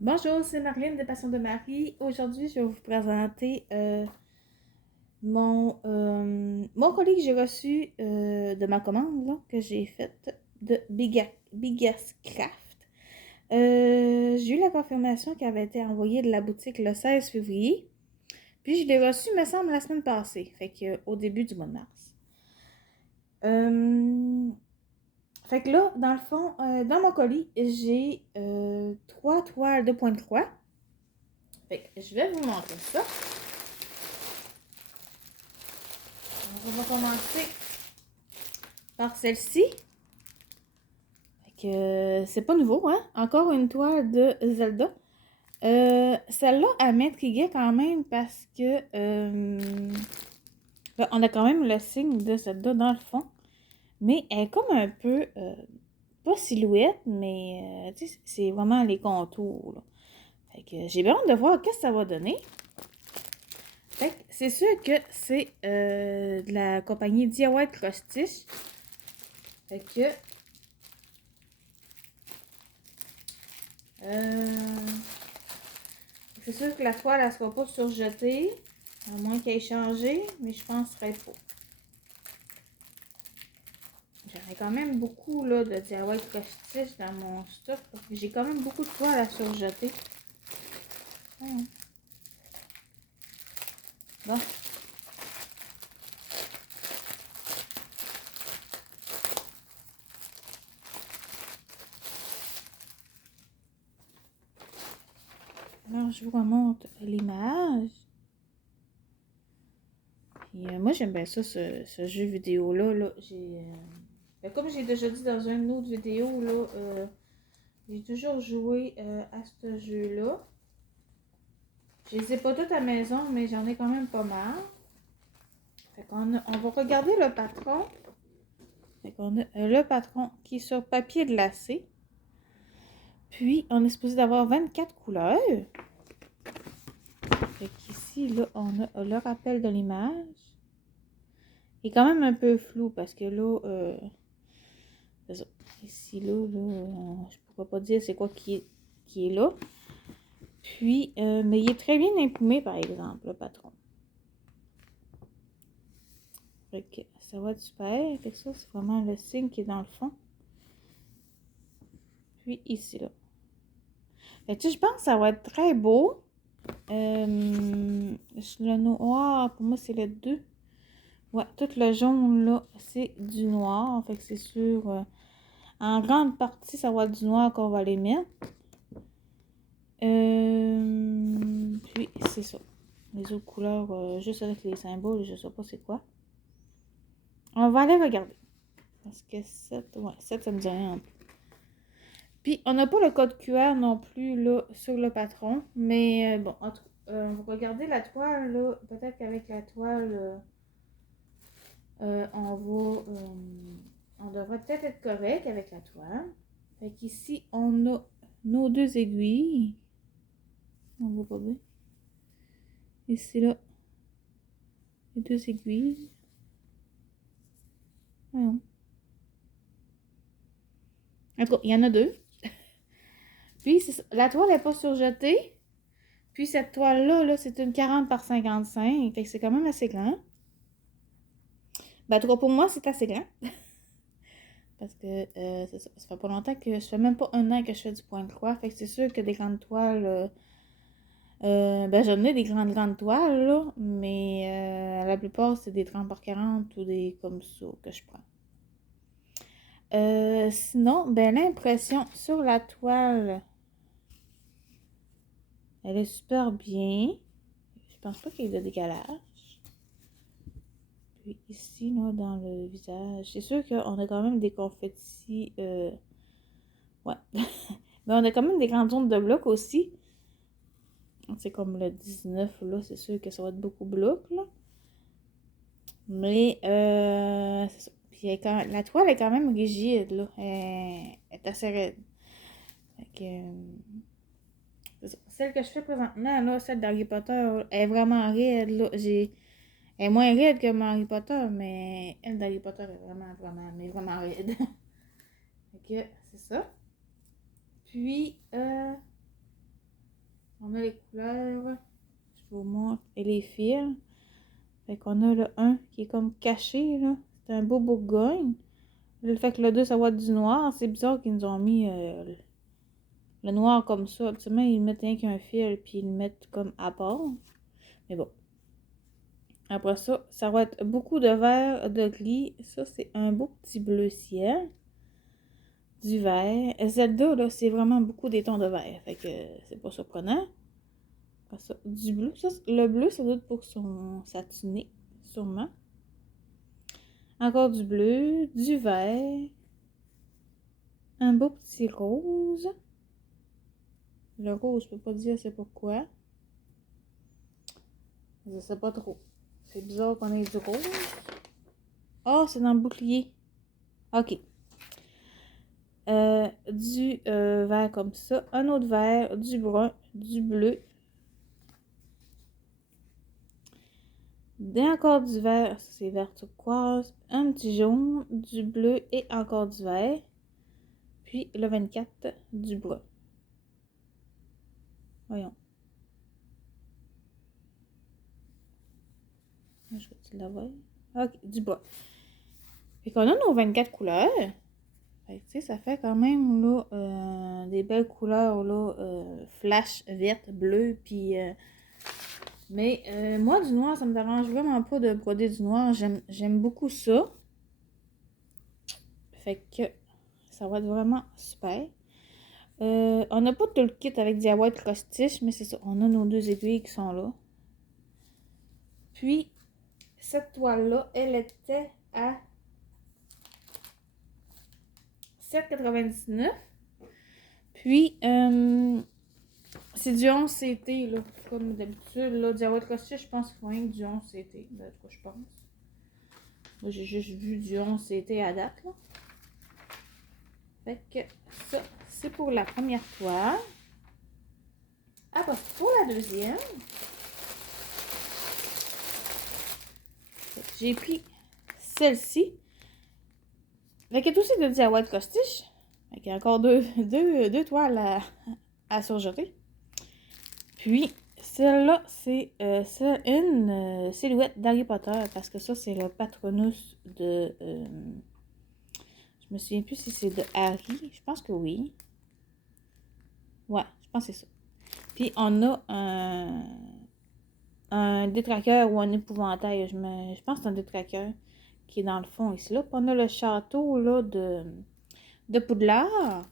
Bonjour, c'est Marlène de Passion de Marie. Aujourd'hui, je vais vous présenter mon colis que j'ai reçu de ma commande là, que j'ai faite de Biggest Craft. J'ai eu la confirmation qu'elle avait été envoyée de la boutique le 16 février. Puis je l'ai reçu, me semble, la semaine passée, fait que au début du mois de mars. Euh, Fait que là, dans le fond, dans mon colis, j'ai trois toiles de pointe croix. Fait que je vais vous montrer ça. On va commencer par celle-ci. Fait que c'est pas nouveau, hein? Encore une toile de Zelda. Celle-là, elle m'intriguait quand même parce que on a quand même le signe de Zelda dans le fond. Mais elle est comme un peu pas silhouette, mais c'est vraiment les contours. Là. Fait que j'ai bien hâte de voir qu'est-ce que ça va donner. Fait que c'est sûr que c'est de la compagnie DIY Cross Stitch. Fait que c'est sûr que la toile, elle ne sera pas surjetée, à moins qu'elle ait changé, mais je penserais pas. J'aurais quand même beaucoup là, de DIY Cross dans mon stock, parce que j'ai quand même beaucoup de toiles à surjeter. Bon. Alors, je vous remonte l'image. Puis, moi, j'aime bien ça, ce jeu vidéo-là. Là. Comme j'ai déjà dit dans une autre vidéo, là, j'ai toujours joué à ce jeu-là. Je les ai pas toutes à la maison, mais j'en ai quand même pas mal. Fait qu'on on va regarder le patron. Fait qu'on a le patron qui est sur papier glacé. Puis, on est supposé d'avoir 24 couleurs. Fait qu'ici, là, on a le rappel de l'image. Il est quand même un peu flou parce que là, c'est ça. Ici, là, je pourrais pas dire c'est quoi qui est là. Puis, mais il est très bien imprimé, par exemple, le patron. Fait que ça va être super. Fait que ça, c'est vraiment le signe qui est dans le fond. Puis, ici, là. Fait que je pense que ça va être très beau. Le noir, pour moi, c'est le 2. Ouais, tout le jaune, là, c'est du noir. Fait que c'est sûr, en grande partie, ça va être du noir qu'on va les mettre. Puis, c'est ça. Les autres couleurs, juste avec les symboles, je sais pas c'est quoi. On va aller regarder. Parce que 7, ouais, 7, ça me dit rien. Puis, on n'a pas le code QR non plus, là, sur le patron. Mais, bon, on va regarder la toile, là. Peut-être qu'avec la toile, on devrait peut-être être correct avec la toile. Fait qu'ici, on a nos deux aiguilles. On voit pas bien. Ici, là, les deux aiguilles. Voyons. En tout cas, il y en a deux. Puis, la toile n'est pas surjetée. Puis, cette toile-là, là, c'est une 40 par 55. Fait que c'est quand même assez grand. Ben, en tout cas, pour moi, c'est assez grand. Parce que c'est ça. Ça fait pas longtemps que je fais même pas un an que je fais du point de croix. Fait que c'est sûr que des grandes toiles. Ben, j'en ai des grandes toiles, là. Mais la plupart, c'est des 30 par 40 ou des comme ça que je prends. Sinon, ben, l'impression sur la toile, elle est super bien. Je pense pas qu'il y ait de décalage. Puis ici, là, dans le visage, c'est sûr qu'on a quand même des confettis. Ouais. Mais on a quand même des grandes zones de blocs aussi. C'est comme le 19, là, c'est sûr que ça va être beaucoup bloc, là. Mais, c'est ça. Puis la toile est quand même rigide, là. Elle est assez raide. Fait que, c'est ça. Celle que je fais présentement, là, celle d'Harry Potter, elle est vraiment raide, là. Elle est moins raide que mon Harry Potter, mais elle d'Harry Potter est vraiment raide. Fait que, c'est ça. Puis, on a les couleurs. Je vous montre. Et les fils. Fait qu'on a le 1 qui est comme caché, là. C'est un beau Bourgogne. Le fait que le 2, ça va être du noir. C'est bizarre qu'ils nous ont mis le noir comme ça. Absolument, ils mettent rien qu'un fil, puis ils le mettent comme à part. Mais bon. Après ça, ça va être beaucoup de vert de gris. Ça, c'est un beau petit bleu ciel. Du vert. Zelda, là, c'est vraiment beaucoup des tons de vert. Fait que c'est pas surprenant. Après ça, du bleu. Ça, le bleu, ça doit être pour sa tunique, sûrement. Encore du bleu, du vert. Un beau petit rose. Le rose, je peux pas dire c'est pourquoi. Je sais pas trop. C'est bizarre qu'on ait du rose. Oh, c'est dans le bouclier. Ok. Du vert comme ça. Un autre vert, du brun, du bleu. Encore du vert, c'est vert turquoise. Un petit jaune, du bleu et encore du vert. Puis le 24, du brun. Voyons. Je vais-tu l'avoir? Ok, du brun. Fait qu'on a nos 24 couleurs. Fait que, tu sais, ça fait quand même, là, des belles couleurs, là, flash, verte, bleu, puis... mais moi, du noir, ça me dérange vraiment pas de broder du noir. J'aime beaucoup ça. Fait que ça va être vraiment super. On n'a pas tout le kit avec Diawat Cross-Stitch, mais c'est ça. On a nos 2 aiguilles qui sont là. Puis, cette toile-là, elle était à 7,99. Puis, c'est du 11 CT, là. Comme d'habitude, là. Diawat Cross-Stitch, je pense qu'il faut rien que du 11 CT. De quoi je pense. Moi, j'ai juste vu du 11 CT à date, là. Fait que ça, c'est pour la première toile. Après, pour la deuxième, j'ai pris celle-ci. Avec tout aussi de Diawat Cross-Stitch. Il y a encore deux toiles à surjeter. Puis, celle-là, c'est une silhouette d'Harry Potter. Parce que ça, c'est le Patronus de... je me souviens plus si c'est de Harry. Je pense que oui. Ouais, je pense que c'est ça. Puis, on a un détraqueur ou un épouvantail. Je pense que c'est un détraqueur qui est dans le fond ici. Là. Puis, on a le château là, de Poudlard.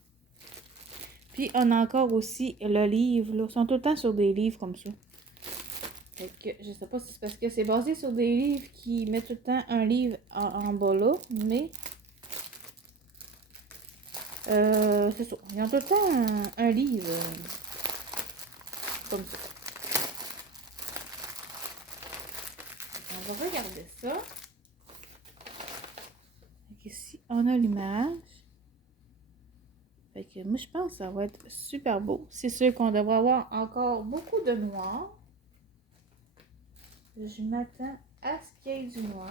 Puis, on a encore aussi le livre. Là. Ils sont tout le temps sur des livres comme ça. Fait que, je sais pas si c'est parce que c'est basé sur des livres qui mettent tout le temps un livre en bas là. Mais, c'est ça. Ils ont tout le temps un livre comme ça. On va regarder ça. Donc ici, on a l'image. Fait que moi, je pense que ça va être super beau. C'est sûr qu'on devrait avoir encore beaucoup de noir. Je m'attends à ce qu'il y ait du noir.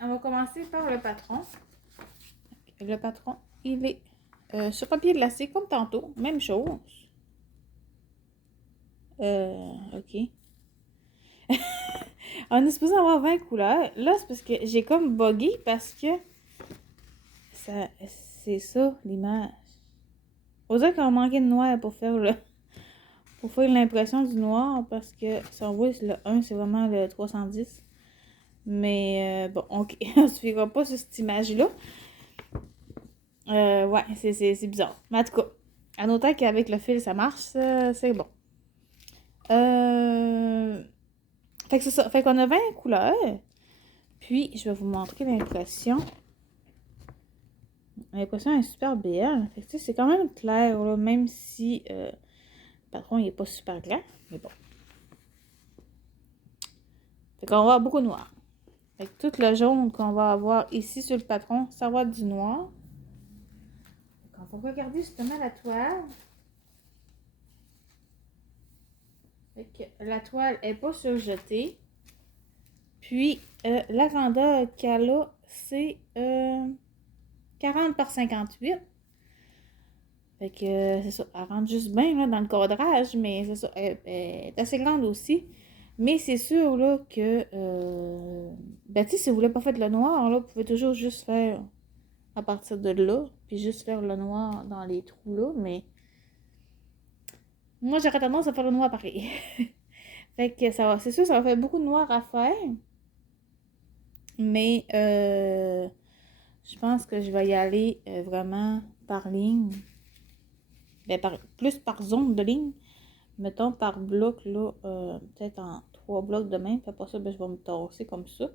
On va commencer par le patron. Le patron, il est sur papier glacé comme tantôt. Même chose. Ok. On est supposé avoir 20 couleurs. Là, c'est parce que j'ai comme bugué parce que c'est ça l'image. On dirait qu'on manquait de noir pour faire l'impression du noir parce que si on voit le 1, c'est vraiment le 310. Mais bon, ok, on se fera pas sur cette image-là. Ouais, c'est bizarre. Mais en tout cas, à noter qu'avec le fil, ça marche, c'est bon. Fait que c'est ça. Fait qu'on a 20 couleurs. Puis, je vais vous montrer l'impression. L'impression est super belle. Fait que, tu sais, c'est quand même clair, là, même si le patron, il est pas super grand. Mais bon. Fait qu'on va avoir beaucoup de noir. Fait que tout le jaune qu'on va avoir ici sur le patron, ça va être du noir. Fait qu'on va regarder justement la toile. Fait que la toile n'est pas surjetée. Puis, la grandeur qu'elle a, c'est 40 par 58. Fait que c'est ça, elle rentre juste bien là, dans le cadrage, mais c'est ça, elle est assez grande aussi. Mais c'est sûr là que, ben tu sais, si vous voulez pas faire le noir, là, vous pouvez toujours juste faire à partir de là, puis juste faire le noir dans les trous là, mais moi j'aurais tendance à faire le noir pareil. Fait que ça va, c'est sûr, ça va faire beaucoup de noir à faire, mais je pense que je vais y aller vraiment par ligne. Ben, plus par zone de ligne. Mettons par bloc, là, peut-être en 3 blocs de même. Puis après ça, ben, je vais me tasser comme ça.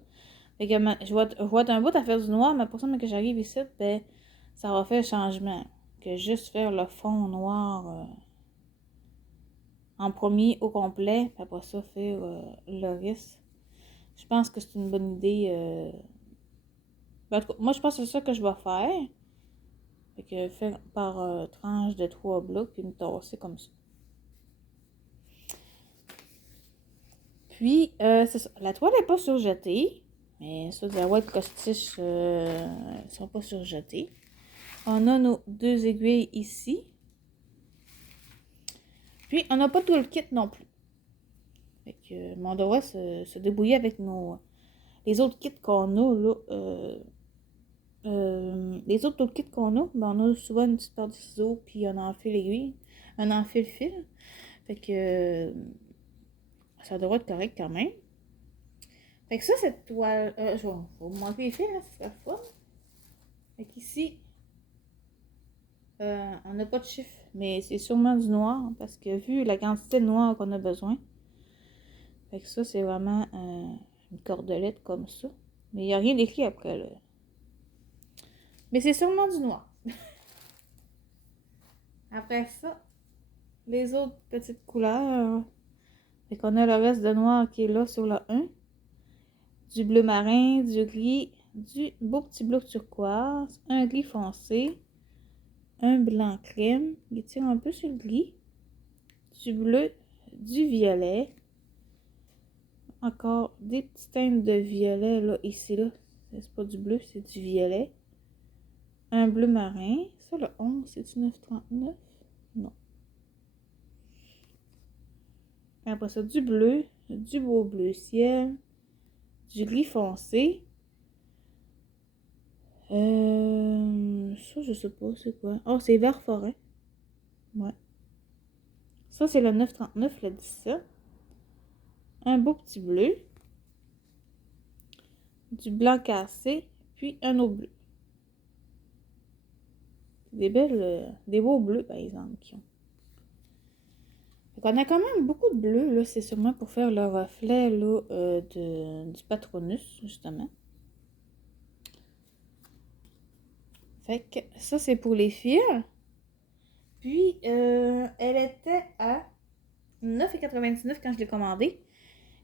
Fait que je vais être un bout à faire du noir, mais pour ça, que j'arrive ici, ben, ça va faire changement. Que juste faire le fond noir en premier au complet. Puis après ça, faire le reste. Je pense que c'est une bonne idée. Ben, en tout cas, moi, je pense que c'est ça que je vais faire. Fait que faire par tranche de 3 blocs, puis me tasser comme ça. Puis, c'est ça. La toile n'est pas surjetée. Mais ça, de la white costiche, ne sont pas surjetés. On a nos 2 aiguilles ici. Puis, on n'a pas tout le kit non plus. Fait que, on devrait se débrouiller avec les autres kits qu'on a, là. Les autres kits qu'on a, ben, on a souvent une petite paire de ciseaux, puis on enfile l'aiguille. On enfile le fil. Fait que, ça devrait être correct quand même. Fait que ça, cette toile... je vais vous montrer les fils, là, ça serait fun. Fait qu'ici, on n'a pas de chiffre, mais c'est sûrement du noir, parce que vu la quantité de noir qu'on a besoin, fait que ça, c'est vraiment une cordelette comme ça. Mais il n'y a rien d'écrit après, là. Mais c'est sûrement du noir. Après ça, les autres petites couleurs, fait qu'on a le reste de noir qui est là sur le 1. Du bleu marin, du gris, du beau petit bleu turquoise, un gris foncé, un blanc crème, il tire un peu sur le gris, du bleu, du violet, encore des petites teintes de violet là, ici là, c'est pas du bleu, c'est du violet, un bleu marin, ça le 11, c'est du 9,39? Non. Après ça, du bleu, du beau bleu ciel, du gris foncé, ça je sais pas c'est quoi, oh c'est vert forêt, ouais. Ça, c'est le 9,39, le 17. Un beau petit bleu. Du blanc cassé, puis un autre bleu. Des des beaux bleus, par exemple, qui ont. Donc, on a quand même beaucoup de bleus, là. C'est sûrement pour faire le reflet, là, du Patronus, justement. Fait que ça, c'est pour les fils. Puis, elle était à 9,99 quand je l'ai commandée.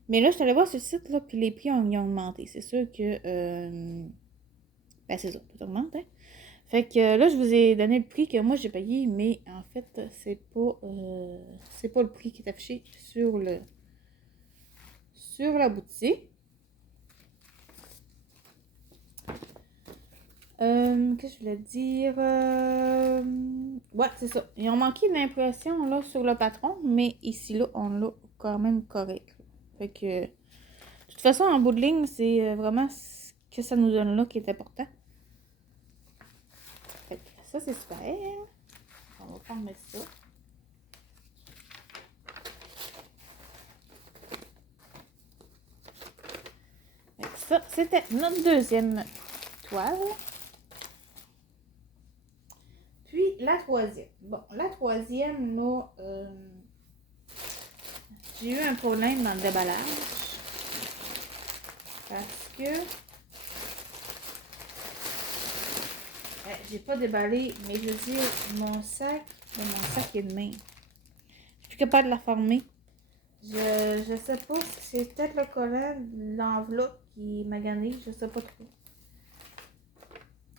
Mais là, je suis allée voir sur le site, là, puis les prix ont augmenté. C'est sûr que... ben, c'est ça, tout augmente, hein. Fait que là, je vous ai donné le prix que moi, j'ai payé, mais en fait, c'est pas le prix qui est affiché sur la boutique. Qu'est-ce que je voulais dire? Ouais, c'est ça. Ils ont manqué d'impression là sur le patron, mais ici là, on l'a quand même correct. Fait que de toute façon, en bout de ligne, c'est vraiment ce que ça nous donne là qui est important. Fait que ça, c'est super. On va prendre ça. Fait que ça, c'était notre deuxième toile. Puis la troisième. Bon, la troisième, là, j'ai eu un problème dans le déballage. Parce que j'ai pas déballé, mais je veux dire, mon sac est de main. Je suis plus capable de la former. Je sais pas si c'est peut-être le collant de l'enveloppe qui m'a gagné, je sais pas trop.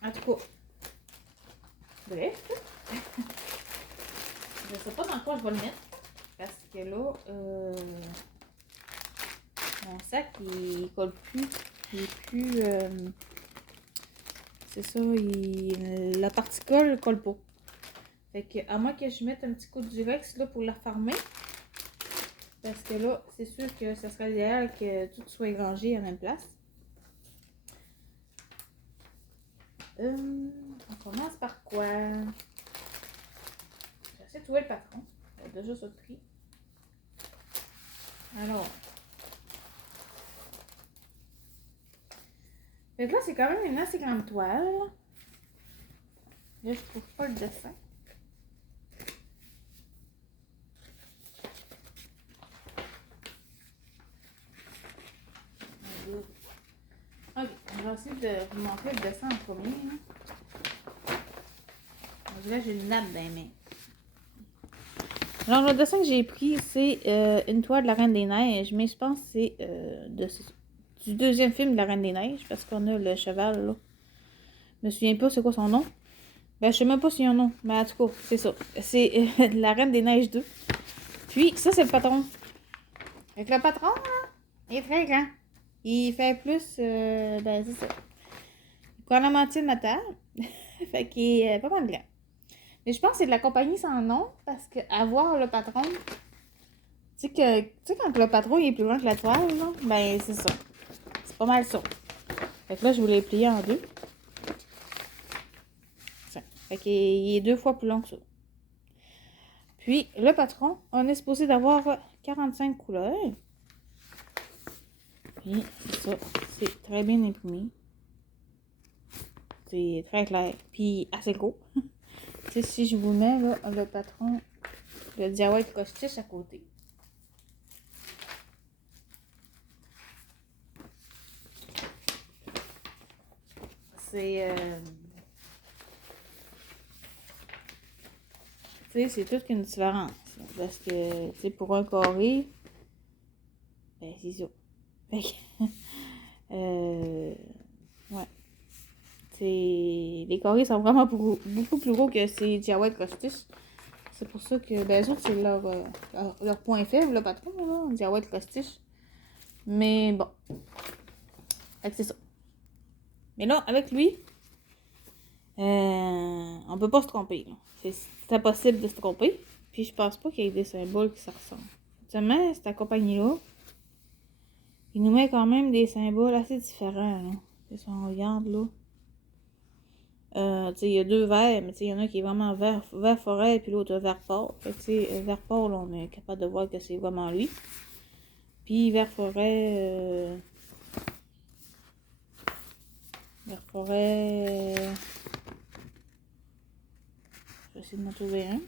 En tout cas, bref. Je sais pas dans quoi je vais le mettre. Parce que là, mon sac, il colle plus. Il est plus... c'est ça, la partie colle pas. Fait que, à moins que je mette un petit coup de Durex là pour la refermer. Parce que là, c'est sûr que ça serait idéal que tout soit rangé à la même place. On commence par quoi? J'essaie de trouver le patron. Il a déjà ça de prix. Alors. Fait que là, c'est quand même une assez grande toile. Là, je trouve pas le dessin. Ok, je vais essayer de vous montrer le dessin en premier. Là, j'ai une nappe dans les mains. Alors, le dessin que j'ai pris, c'est une toile de la Reine des Neiges, mais je pense que c'est du deuxième film de la Reine des Neiges, parce qu'on a le cheval, là. Je me souviens pas c'est quoi son nom. Ben, je sais même pas s'il y a un nom, mais en tout cas, c'est ça. C'est la Reine des Neiges 2. Puis, ça, c'est le patron. Avec le patron, là, il est très grand. Il fait plus, ben, c'est ça. Il prend la moitié de ma table. Fait qu'il est pas mal grand. Mais je pense que c'est de la compagnie sans nom, parce que avoir le patron, tu sais quand le patron il est plus grand que la toile, là, ben c'est ça. C'est pas mal ça. Fait que là, je voulais plier en deux. Ça. Fait qu'il est 2 fois plus long que ça. Puis, le patron, on est supposé d'avoir 45 couleurs. Puis, c'est ça. C'est très bien imprimé. C'est très clair. Puis, assez gros. Tu sais, si je vous mets là, le patron, le Diawet Costiche à côté. C'est... tu sais, c'est toute une différence. Parce que, tu sais, pour un carré, ben, c'est ça. Fait que, ouais. Les carrés sont vraiment beaucoup plus gros que ces Diawet Costiche. C'est pour ça que, ben, eux autres, c'est leur point faible, le patron, là, Diawet Costiche. Mais bon. Fait que c'est ça. Mais là, avec lui, on peut pas se tromper. C'est impossible de se tromper. Puis je pense pas qu'il y ait des symboles qui se ressemblent. Seulement, cette compagnie-là, il nous met quand même des symboles assez différents. Là. Si on regarde là. Tu sais, il y a 2 verts, mais tu sais, il y en a qui est vraiment vert forêt, puis l'autre vert port. Fait que tu sais, vert port, là, on est capable de voir que c'est vraiment lui. Puis vert forêt. Vert forêt. Je vais essayer de m'en trouver un.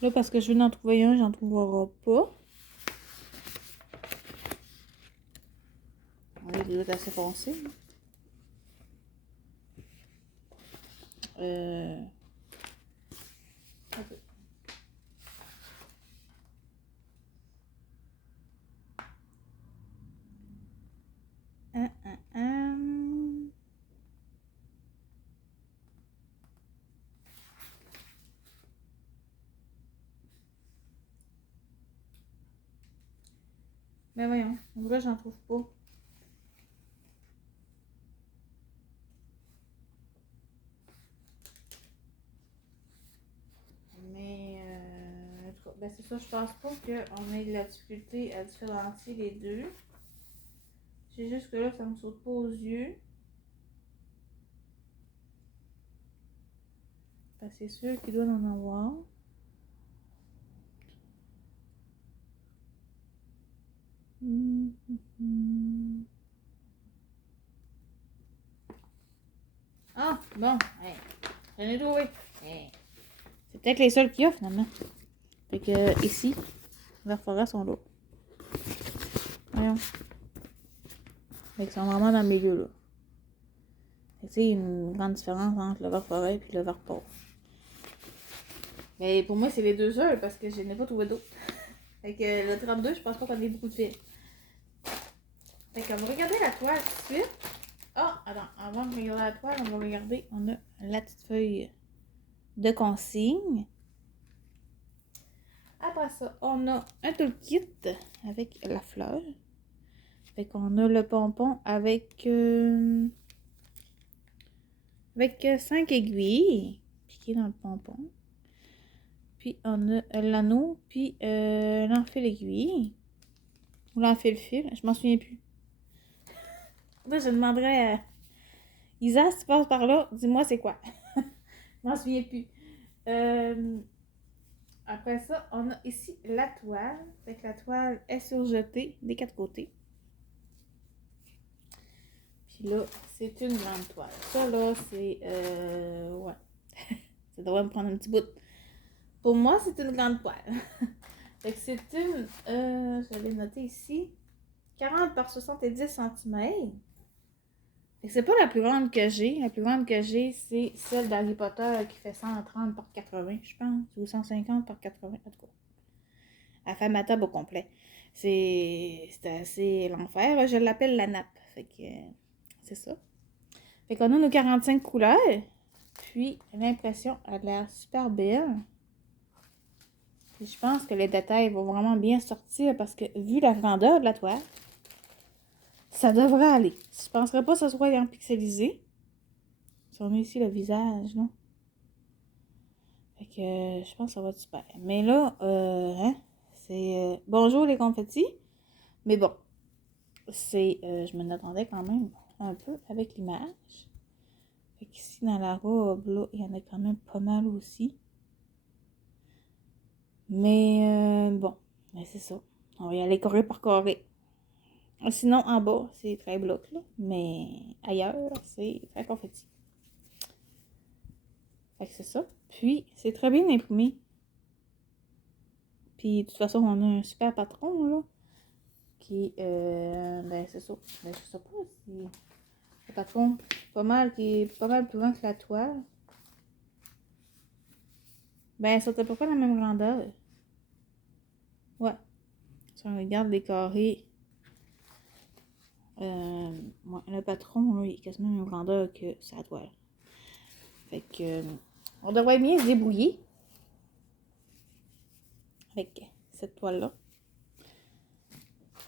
Là, parce que je veux en trouver un, j'en trouverai pas. Oui, il doit être assez foncé. Okay. Mais voyons, en vrai, j'en trouve pas. Mais, en tout cas, ben c'est ça, je pense pas qu'on ait de la difficulté à différencier les deux. C'est juste que là, ça me saute pas aux yeux. Ben, c'est sûr qu'il doit en avoir. Ah, bon, hey, j'en ai trouvé. Hey. C'est peut-être les seuls qu'il y a finalement. Fait que ici, les forêts sont là. Voyons. Fait qu'ils sont vraiment dans le milieu là. Fait que tu sais, il y a une grande différence entre le vert forêt et le vert port. Mais pour moi, c'est les 2 seuls parce que je n'ai pas trouvé d'autres. Fait que le 32, je pense pas qu'on ait beaucoup de fils. Fait qu'on va regarder la toile tout de suite. Ah, attends, avant de regarder la toile, on va regarder. On a la petite feuille de consigne. Après ça, on a un toolkit avec la fleur. Fait qu'on a le pompon avec avec 5 aiguilles piquées dans le pompon. Puis on a l'anneau, puis l'enfil-aiguille. Ou l'enfil-fil, je m'en souviens plus. Là, je demanderais à Isa, si tu passes par là, dis-moi c'est quoi. Je m'en souviens plus. Après ça, on a ici la toile. Fait que la toile est surjetée des 4 côtés. Puis là, c'est une grande toile. Ça là, c'est... ouais. Ça devrait me prendre un petit bout. Pour moi, c'est une grande toile. Fait que c'est une... je l'ai noté ici. 40 par 70 cm. Fait que c'est pas la plus grande que j'ai. La plus grande que j'ai, c'est celle d'Harry Potter qui fait 130 par 80, je pense. Ou 150 par 80, en tout cas. Elle fait ma table au complet. C'est assez l'enfer. Je l'appelle la nappe. Fait que c'est ça. Fait qu'on a nos 45 couleurs. Puis l'impression a l'air super belle. Puis je pense que les détails vont vraiment bien sortir parce que vu la grandeur de la toile, ça devrait aller. Je penserais pas que ça soit en pixelisé. Si on met ici le visage, non? Fait que je pense que ça va être super. Mais là, hein, c'est bonjour les confettis. Mais bon, c'est je me l'attendais quand même un peu avec l'image. Fait qu'ici dans la robe, là, il y en a quand même pas mal aussi. Mais bon, mais c'est ça. On va y aller carré par carré. Sinon, en bas, c'est très bloc, là. Mais ailleurs, c'est très confetti. Fait que c'est ça. Puis, c'est très bien imprimé. Puis, de toute façon, on a un super patron, là. Qui, ben, c'est ça. Ben, je sais pas si... Le patron, qui est pas mal plus grand que la toile. Ben, c'est à peu près la même grandeur. Ouais. Si on regarde les carrés, ouais, le patron, là, il est quasiment la même grandeur que sa toile. Fait que, on devrait bien se débrouiller avec cette toile-là.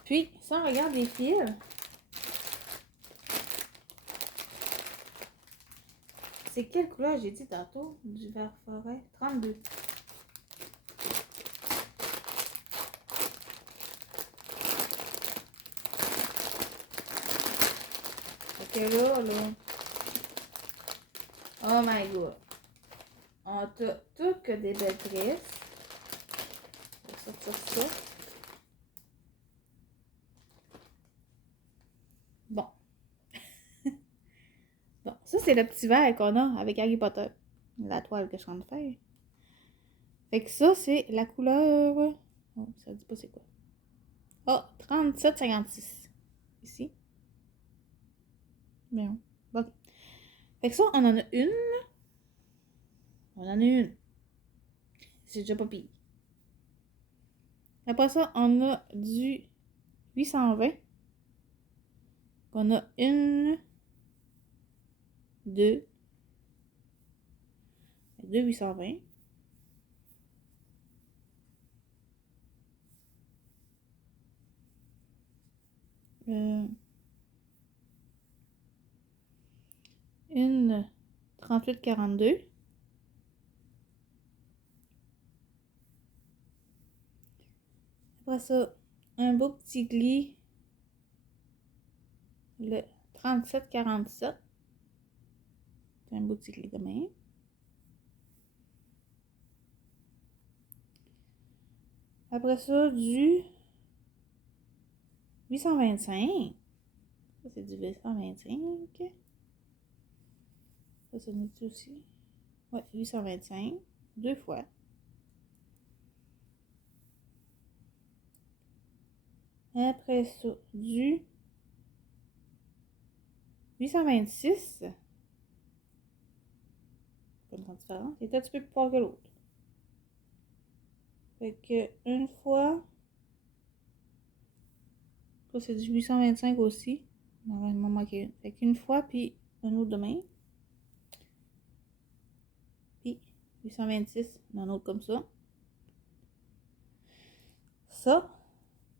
Puis, si on regarde les fils, c'est quelle couleur j'ai dit tantôt? Du vert forêt? 32. Fait que là, oh my god. On a tout que des belles tresses. On va sortir ça. Bon. Bon, ça c'est le petit verre qu'on a avec Harry Potter. La toile que je suis en train de faire. Fait que ça, c'est la couleur... Oh, ça dit pas c'est quoi. Oh, 37,56. Ici. Mais bon. Bon. Fait que ça, on en a une. On en a une. C'est déjà pas pire. Après ça, on a du 820. On a une, deux 820. Une 38,42. Après ça, un beau petit glis, le 37,47. C'est un beau petit glis de main. Après ça, du 825. Ça, c'est du 825. Ça, c'est notre aussi. Ouais, 825. Deux fois. Après ça, du 826. Pas une grande différence. Il est un petit peu plus fort que l'autre. Fait que une fois. Ça, c'est du 825 aussi. Non, il m'en manquait une. Fait qu'une fois, puis un autre demain. Puis 826, un autre comme ça. Ça.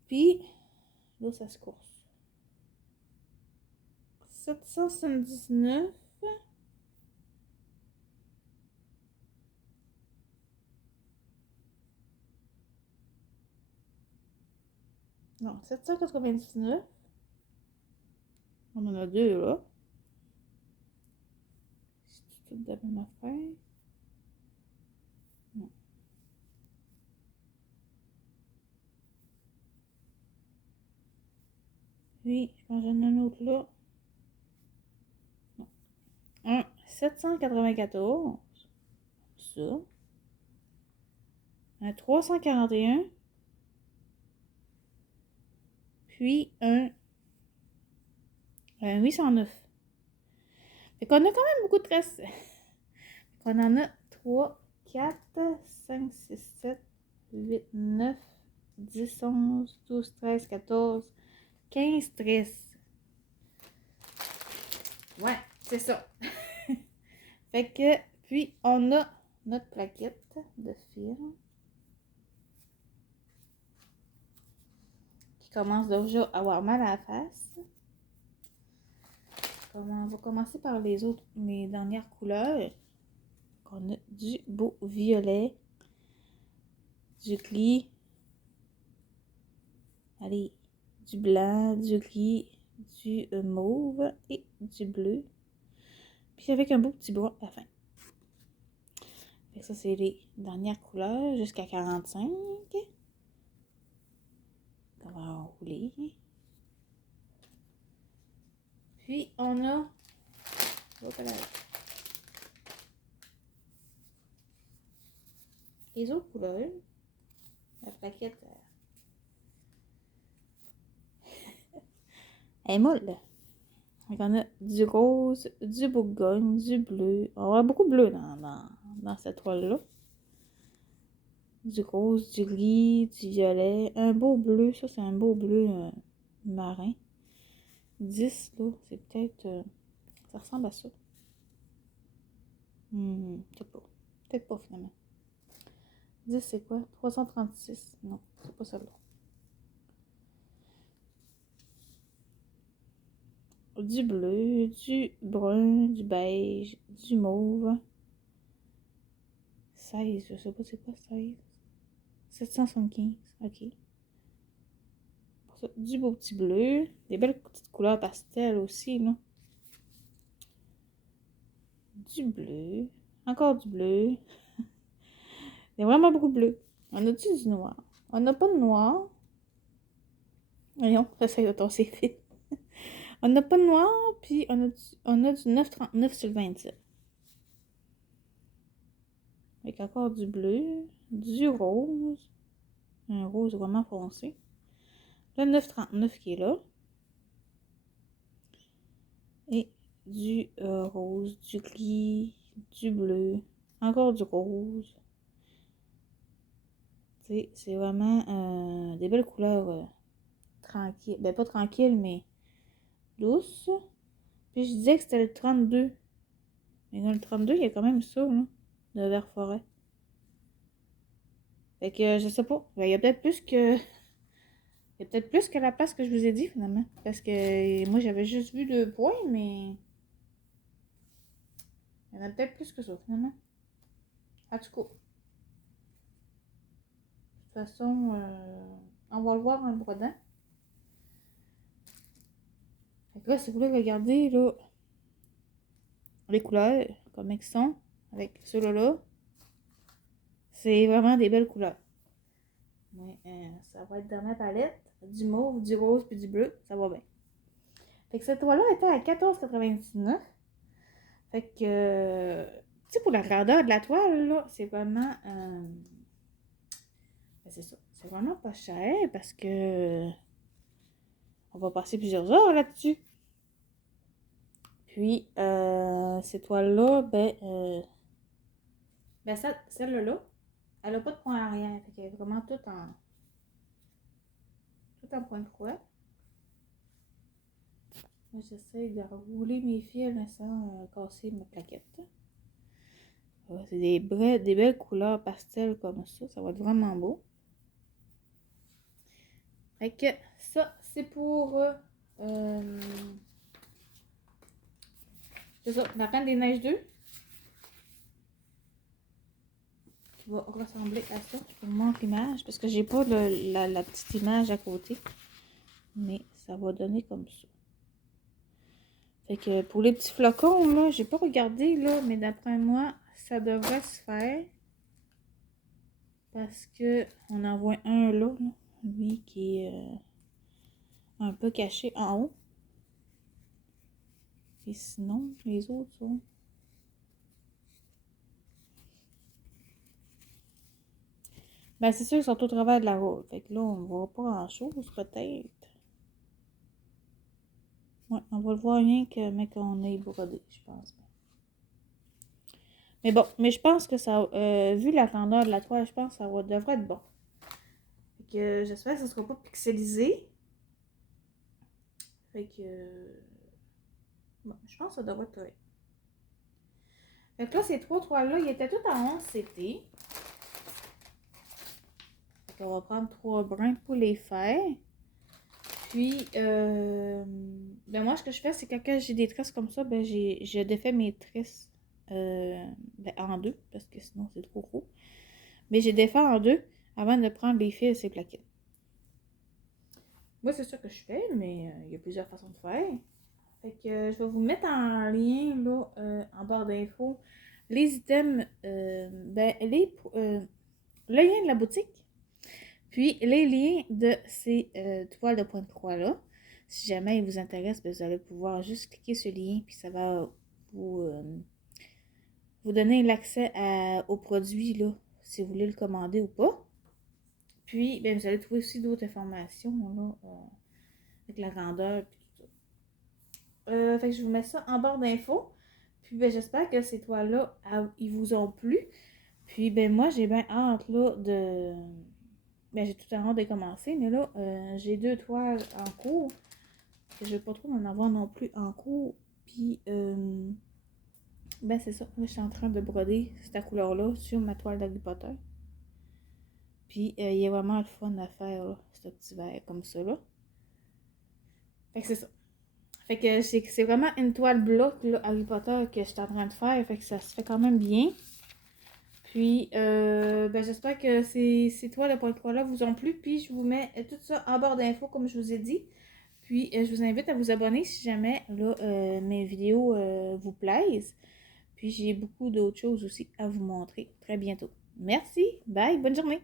Puis là, ça se course. 779. Non, 799. On en a deux, là. C'est tout de la même affaire. Non. Oui, je pense que j'en ai un autre là. Non. Un 794. Ça. Un 341. Puis un 809. Fait qu'on a quand même beaucoup de restes. On en a 3, 4, 5, 6, 7, 8, 9, 10, 11, 12, 13, 14, 15, 13. Ouais, c'est ça. Fait que, puis on a notre plaquette de fil qui commence déjà à avoir mal à la face. On va commencer par les dernières couleurs. On a du beau violet, du gris, allez, du blanc, du gris, du mauve et du bleu. Puis avec un beau petit bras à la fin. Ça, c'est les dernières couleurs jusqu'à 45. On va enrouler. Puis on a les autres couleurs. La plaquette elle est molle. Donc on a du rose, du bourgogne, du bleu. On va avoir beaucoup de bleu dans cette toile-là. Du rose, du gris, du violet. Un beau bleu, ça c'est un beau bleu marin. 10 là, c'est peut-être... ça ressemble à ça. Peut-être pas finalement. 10 c'est quoi? 336. Non, c'est pas celle-là. Du bleu, du brun, du beige, du mauve. 16, je sais pas c'est quoi 16. 775, ok. Pour ça, du beau petit bleu. Des belles petites couleurs pastel aussi, là. Du bleu. Encore du bleu. Il y a vraiment beaucoup de bleu. On a-tu du noir? On n'a pas de noir. Voyons, j'essaie de tosser vite. On n'a pas de noir, puis on a du 9,39 sur le 27. Avec encore du bleu, du rose. Un rose vraiment foncé. Le 9,39 qui est là. Et du rose, du gris, du bleu. Encore du rose. C'est vraiment des belles couleurs tranquilles. Ben, pas tranquilles, mais douces. Puis je disais que c'était le 32. Mais dans le 32, il y a quand même ça, là, de vert forêt. Fait que je sais pas. Ben, il y a peut-être plus que. Il y a peut-être plus que la place que je vous ai dit, finalement. Parce que moi, j'avais juste vu 2 points, mais. Il y en a peut-être plus que ça, finalement. En tout cas. De toute façon, on va le voir en le brodant. Fait que là, si vous voulez regarder, là, les couleurs, comme elles sont, avec ceux-là, c'est vraiment des belles couleurs. Mais ça va être dans ma palette. Du mauve, du rose puis du bleu, ça va bien. Fait que cette toile-là était à 14,99. Fait que, tu sais, pour la grandeur de la toile, là, c'est vraiment... ben c'est ça. C'est vraiment pas cher parce que on va passer plusieurs heures là-dessus. Puis, ces toiles-là, ben celle-là, elle a pas de point arrière. Fait qu'elle est vraiment tout en point croix. Moi, j'essaie de rouler mes fils sans casser ma plaquette. C'est des belles couleurs pastel comme ça va être vraiment beau. Fait que ça, c'est pour c'est ça, la Reine des Neiges 2. Va ressembler à ça. Je vous montre l'image parce que j'ai pas la petite image à côté. mais ça va donner comme ça. Fait que pour les petits flocons, là, j'ai pas regardé, là, mais d'après moi, ça devrait se faire. Parce que on en voit un là, lui, qui est un peu caché en haut. Et sinon, les autres sont... Ben, c'est sûr, ils sont au travers de la route. Fait que là, on voit pas grand-chose, peut-être. Ouais, on va le voir rien que, mais qu'on ait brodé, je pense. Mais bon, mais je pense que ça, vu la grandeur de la toile, je pense que ça devrait être bon. Fait que j'espère que ça sera pas pixelisé. Fait que, bon, je pense que ça devrait être correct. Fait que là, ces trois toiles-là, ils étaient tous en 11 CT. Fait qu'on va prendre 3 brins pour les faire. Puis, ben moi, ce que je fais, c'est que quand j'ai des tresses comme ça, ben je défais mes tresses ben, en deux, parce que sinon, c'est trop gros. Mais j'ai défait en deux avant de prendre les fils et ces plaquettes. Moi, c'est ça que je fais, mais il y a plusieurs façons de faire. Fait que je vais vous mettre en lien, là, en barre d'infos, les items, ben, le lien de la boutique, puis les liens de ces toiles de point de croix-là. Si jamais il vous intéresse, ben, vous allez pouvoir juste cliquer sur le lien, puis ça va vous donner l'accès au produit, là, si vous voulez le commander ou pas. Puis, ben, vous allez trouver aussi d'autres informations, là, avec la grandeur, puis tout ça. Fait que je vous mets ça en barre d'infos. Puis, ben, j'espère que ces toiles-là, ils vous ont plu. Puis, ben, moi, j'ai bien hâte, là, de... Ben, j'ai tout à hâte de commencer, mais là, j'ai 2 toiles en cours. Je vais pas trop en avoir non plus en cours. Puis, ben, c'est ça. Là, je suis en train de broder cette couleur-là sur ma toile d'Harry Potter. Puis, il y a vraiment le fun à faire, là, ce petit verre comme ça, là. Fait que c'est ça. Fait que c'est vraiment une toile bloc, là, Harry Potter, que je suis en train de faire. Fait que ça se fait quand même bien. Puis, ben, j'espère que ces toiles de point de croix-là vous ont plu. Puis, je vous mets tout ça en barre d'infos, comme je vous ai dit. Puis, je vous invite à vous abonner si jamais là, mes vidéos vous plaisent. Puis, j'ai beaucoup d'autres choses aussi à vous montrer très bientôt. Merci. Bye. Bonne journée.